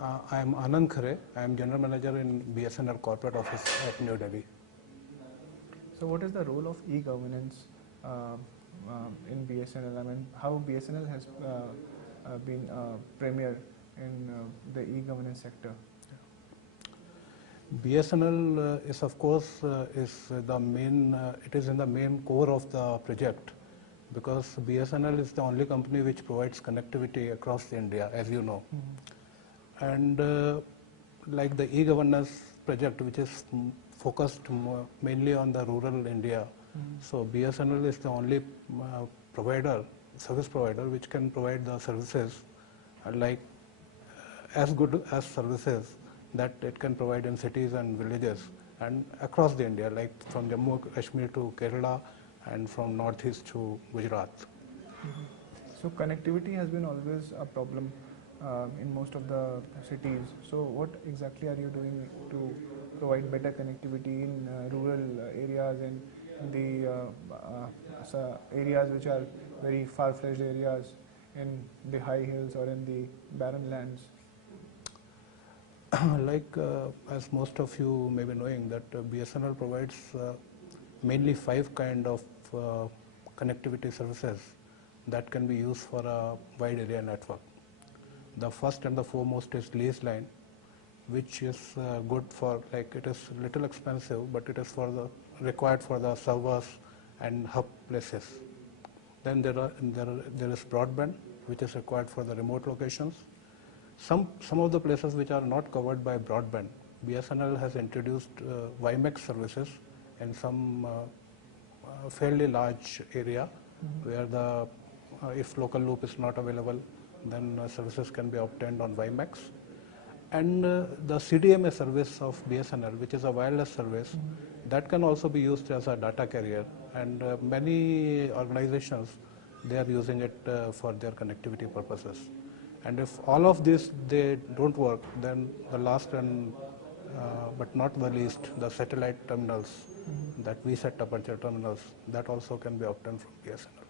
I am Anand Khare. I am General Manager in BSNL Corporate Office at New Delhi. So what is the role of e-governance in BSNL? I mean, how BSNL has been premier in the e-governance sector? BSNL is of course is the main. It is in the main core of the project because BSNL is the only company which provides connectivity across India, as you know. And like the e-governance project, which is focused mainly on the rural India. So BSNL is the only service provider, which can provide the services like as good as services that it can provide in cities and villages and across the India, like from Jammu Kashmir to Kerala and from northeast to Gujarat. So connectivity has been always a problem in most of the cities. So what exactly are you doing to provide better connectivity in rural areas and the areas which are very far-fetched areas in the high hills or in the barren lands? Like as most of you may be knowing that BSNL provides mainly 5 kind of connectivity services that can be used for a wide area network. The first and the foremost is lease line, which is good for, like, it is little expensive, but it is for the required for the servers and hub places. Then there is broadband, which is required for the remote locations. Some of the places which are not covered by broadband, BSNL has introduced WiMAX services in some fairly large area where the if local loop is not available, then services can be obtained on WiMAX. And the CDMA service of BSNL, which is a wireless service, that can also be used as a data carrier. And many organizations, they are using it for their connectivity purposes. And if all of this they don't work, then the last and but not the least, the satellite terminals that we set aperture terminals, that also can be obtained from BSNL.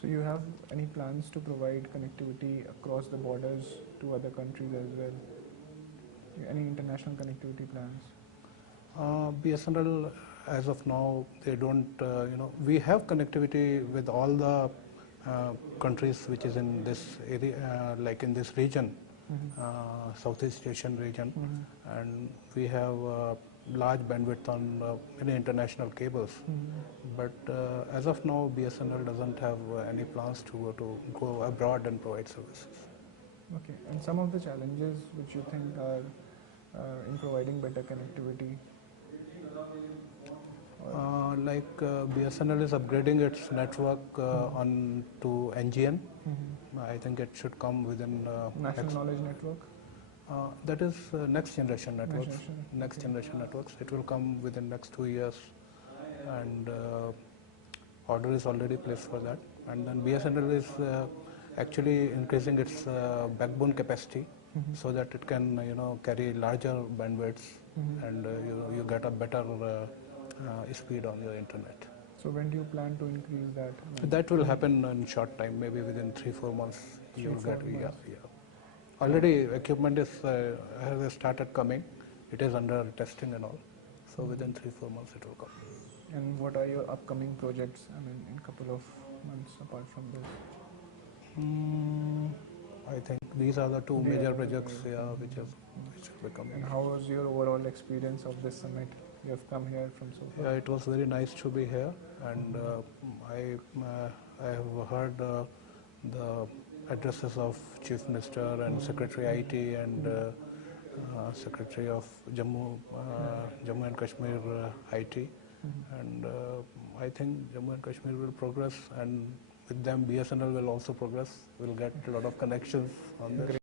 So you have any plans to provide connectivity across the borders to other countries as well? Any international connectivity plans? BSNL, as of now, they don't, we have connectivity with all the countries which is in this area, like in this region, Southeast Asian region, and we have large bandwidth on many international cables. But as of now, BSNL doesn't have any plans to go abroad and provide services. Okay, and some of the challenges which you think are in providing better connectivity? Like BSNL is upgrading its network on to NGN. I think it should come within National Knowledge Network? that is next generation networks. Next generation networks. It will come within next 2 years, and order is already placed for that. And then BSNL is actually increasing its backbone capacity so that it can carry larger bandwidths and you get a better speed on your internet. So when do you plan to increase that? That will happen in short time, maybe within 3-4 months. You will get, 3-4 months. yeah. Already equipment has started coming. It is under testing and all. So within 3-4 months it will come. And what are your upcoming projects? I mean, in a couple of months apart from this. I think these are the two major projects, which will be coming. And how was your overall experience of this summit? You have come here from so far. Yeah, it was very nice to be here, and I have heard the addresses of Chief Minister and Secretary IT and Secretary of Jammu and Kashmir IT, and I think Jammu and Kashmir will progress, and with them BSNL will also progress. We'll get a lot of connections on this.